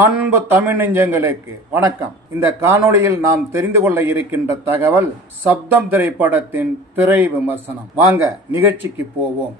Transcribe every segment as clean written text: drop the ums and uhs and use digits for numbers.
அன்பு தமிழ் நெஞ்சங்களுக்கு வணக்கம். இந்த காணொளியில் நாம் தெரிந்து கொள்ள இருக்கின்ற தகவல் சப்தம் திரைப்படத்தின் திரை விமர்சனம். வாங்க நிகழ்ச்சிக்கு போவோம்.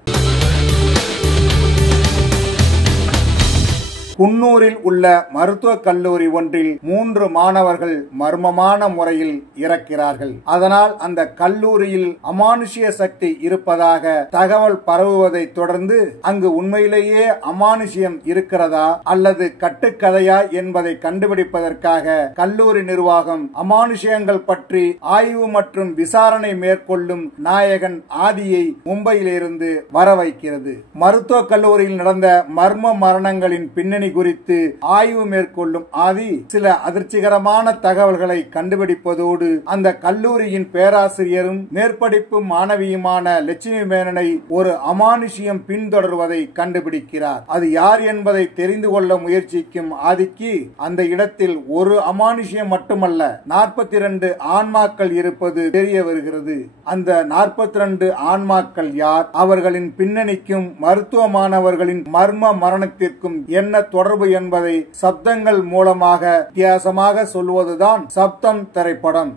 குன்னூரில் உள்ள மருத்துவக் கல்லூரி ஒன்றில் 3 மாணவர்கள் மர்மமான முறையில் இறக்கிறார்கள். அதனால் அந்த கல்லூரியில் அமானுஷ்ய சக்தி இருப்பதாக தகவல் பரவுவதை தொடர்ந்து அங்கு உண்மையிலேயே அமானுஷ்யம் இருக்கிறதா அல்லது கட்டுக்கதையா என்பதை கண்டுபிடிப்பதற்காக கல்லூரி நிர்வாகம் அமானுஷ்யங்கள் பற்றி ஆய்வு மற்றும் விசாரணை மேற்கொள்ளும் நாயகன் ஆதியை மும்பையிலிருந்து வர வைக்கிறது. மருத்துவக் கல்லூரியில் நடந்த மர்ம மரணங்களின் பின்னணி குறித்து ஆய்வு மேற்கொள்ளும் ஆதி சில அதிர்ச்சிகரமான தகவல்களை கண்டுபிடிப்பதோடு அந்த கல்லூரியின் பேராசிரியரும் மேற்படிப்பு மாணவியுமான லட்சுமி மேனனை ஒரு அமானுஷ்யம் பின்தொடர்வதை கண்டுபிடிக்கிறார். அது யார் என்பதை தெரிந்து கொள்ள முயற்சிக்கும் ஆதிக்கு அந்த இடத்தில் ஒரு அமானுஷ்யம் மட்டுமல்ல 42 ஆன்மாக்கள் இருப்பது தெரிய வருகிறது. அந்த 42 ஆன்மாக்கள் யார், அவர்களின் பின்னணிக்கும் மருத்துவ மாணவர்களின் மர்ம மரணத்திற்கும் என்ன தொடர்பு என்பதை சப்தங்கள் மூலமாக வித்தியாசமாக சொல்வதுதான் சப்தம் திரைப்படம்.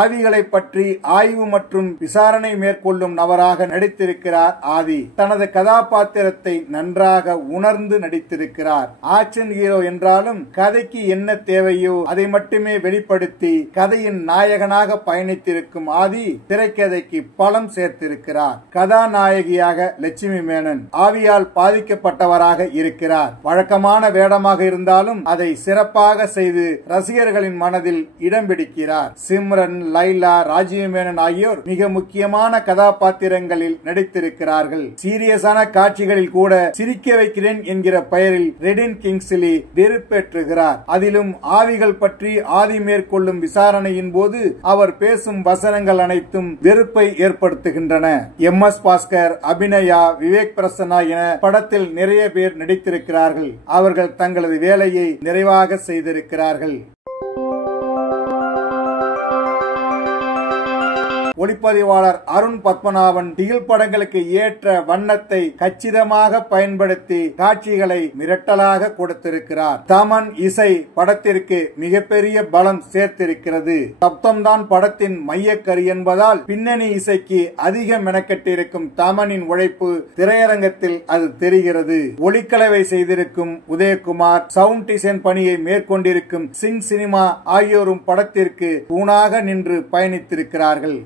ஆவிகளை பற்றி ஆய்வு மற்றும் விசாரணை மேற்கொள்ளும் நபராக நடித்திருக்கிறார் ஆதி. தனது கதாபாத்திரத்தை நன்றாக உணர்ந்து நடித்திருக்கிறார். ஆக்ஷன் ஹீரோ என்றாலும் கதைக்கு என்ன தேவையோ அதை மட்டுமே வெளிப்படுத்தி கதையின் நாயகனாக பயணித்திருக்கும் ஆதி திரைக்கதைக்கு பலம் சேர்த்திருக்கிறார். கதாநாயகியாக லட்சுமி மேனன் ஆவியால் பாதிக்கப்பட்டவராக இருக்கிறார். வழக்கமான வேடமாக இருந்தாலும் அதை சிறப்பாக செய்து ரசிகர்களின் மனதில் இடம் பிடிக்கிறார். சிம்ரன், லைலா, ராஜீவ் மேனன் ஆகியோர் மிக முக்கியமான கதாபாத்திரங்களில் நடித்திருக்கிறார்கள். சீரியஸான காட்சிகளில் கூட சிரிக்க வைக்கிறேன் என்கிற பெயரில் ரெடின் கிங்ஸ்லி வெறுப்பேற்றுகிறார். அதிலும் ஆவிகள் பற்றி ஆதி மேற்கொள்ளும் விசாரணையின் போது அவர் பேசும் வசனங்கள் அனைத்தும் வெறுப்பை ஏற்படுத்துகின்றன. எம்.எஸ். பாஸ்கர், அபிநயா, விவேக் பிரசன்னா என படத்தில் நிறைய பேர் நடித்திருக்கிறார்கள். அவர்கள் தங்களது வேலையை நிறைவாக செய்திருக்கிறார்கள். ஒளிப்பதிவாளர் அருண் பத்மநாபன் திகில் படங்களுக்கு ஏற்ற வண்ணத்தை கச்சிதமாக பயன்படுத்தி காட்சிகளை மிரட்டலாக கொடுத்திருக்கிறார். தமன் இசை படத்திற்கு மிகப்பெரிய பலம் சேர்த்திருக்கிறது. சப்தம்தான் படத்தின் மையக்கரு என்பதால் பின்னணி இசைக்கு அதிக மெனக்கெட்டிருக்கும் தமனின் உழைப்பு திரையரங்கத்தில் அது தெரிகிறது. ஒளிக்கலவை செய்திருக்கும் உதயகுமார், சவுண்ட் டிசைன் பணியை மேற்கொண்டிருக்கும் சிங் சினிமா ஆகியோரும் படத்திற்கு தூணாக நின்று பயணித்திருக்கிறார்கள்.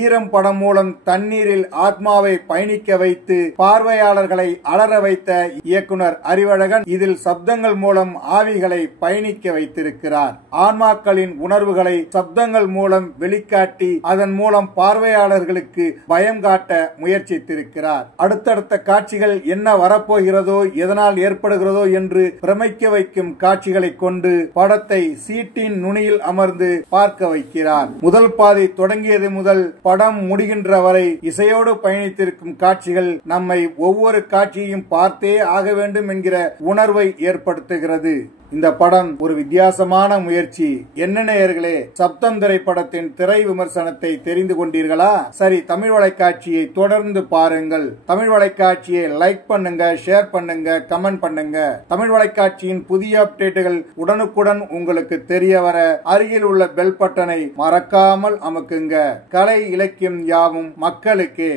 ஈரம் படம் மூலம் தண்ணீரில் ஆத்மாவை பயணிக்க வைத்து பார்வையாளர்களை அலற வைத்த இயக்குனர் அறிவழகன் இதில் சப்தங்கள் மூலம் ஆவிகளை பயணிக்க வைத்திருக்கிறார். ஆன்மாக்களின் உணர்வுகளை சப்தங்கள் மூலம் வெளிக்காட்டி அதன் மூலம் பார்வையாளர்களுக்கு பயம் காட்ட முயற்சித்திருக்கிறார். அடுத்தடுத்த காட்சிகள் என்ன வரப்போகிறதோ, எதனால் ஏற்படுகிறதோ என்று பிரமிக்க வைக்கும் காட்சிகளை கொண்டு படத்தை சீட்டின் நுனியில் அமர்ந்து பார்க்க வைக்கிறார். முதல் பாதை தொடங்கியது முதல் படம் முடிகின்ற வரை இசையோடு பயணித்திருக்கும் காட்சிகள் நம்மை ஒவ்வொரு காட்சியையும் பார்த்தே ஆக வேண்டும் என்கிற உணர்வை ஏற்படுத்துகிறது. இந்த படம் ஒரு வித்தியாசமான முயற்சி. என்ன நேயர்களே, சப்தம் திரைப்படத்தின் திரை விமர்சனத்தை தெரிந்து கொண்டீர்களா? சரி, தமிழ் வலைக்காட்சியை தொடர்ந்து பாருங்கள். தமிழ் வலைக்காட்சியை லைக் பண்ணுங்க, ஷேர் பண்ணுங்க, கமெண்ட் பண்ணுங்க. தமிழ் வலைக்காட்சியின் புதிய அப்டேட்டுகள் உடனுக்குடன் உங்களுக்கு தெரிய வர அருகில் உள்ள பெல் பட்டனை மறக்காமல் அமுக்குங்க. கலை இலக்கியம் யாவும் மக்களுக்கே.